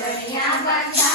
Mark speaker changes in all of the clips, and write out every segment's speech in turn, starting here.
Speaker 1: Yeah,
Speaker 2: I'm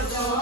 Speaker 1: Lord.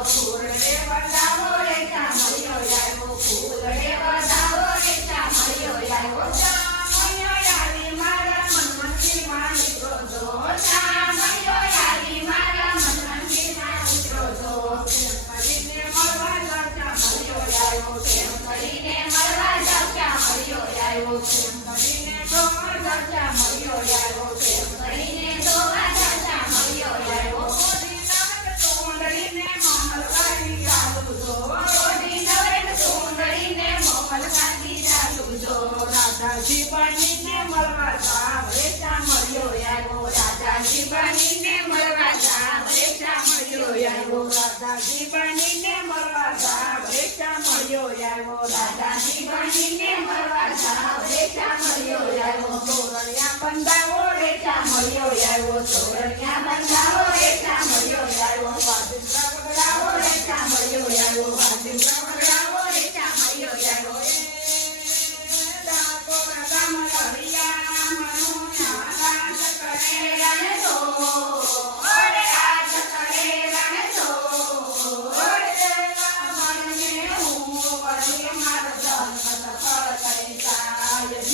Speaker 2: nosso
Speaker 1: Radhaji બની મળવા સાંભળે સાંભળ્યો આવ્યો.
Speaker 2: રાધાજી બની ને મળવા સાંભળે સાંભળ્યો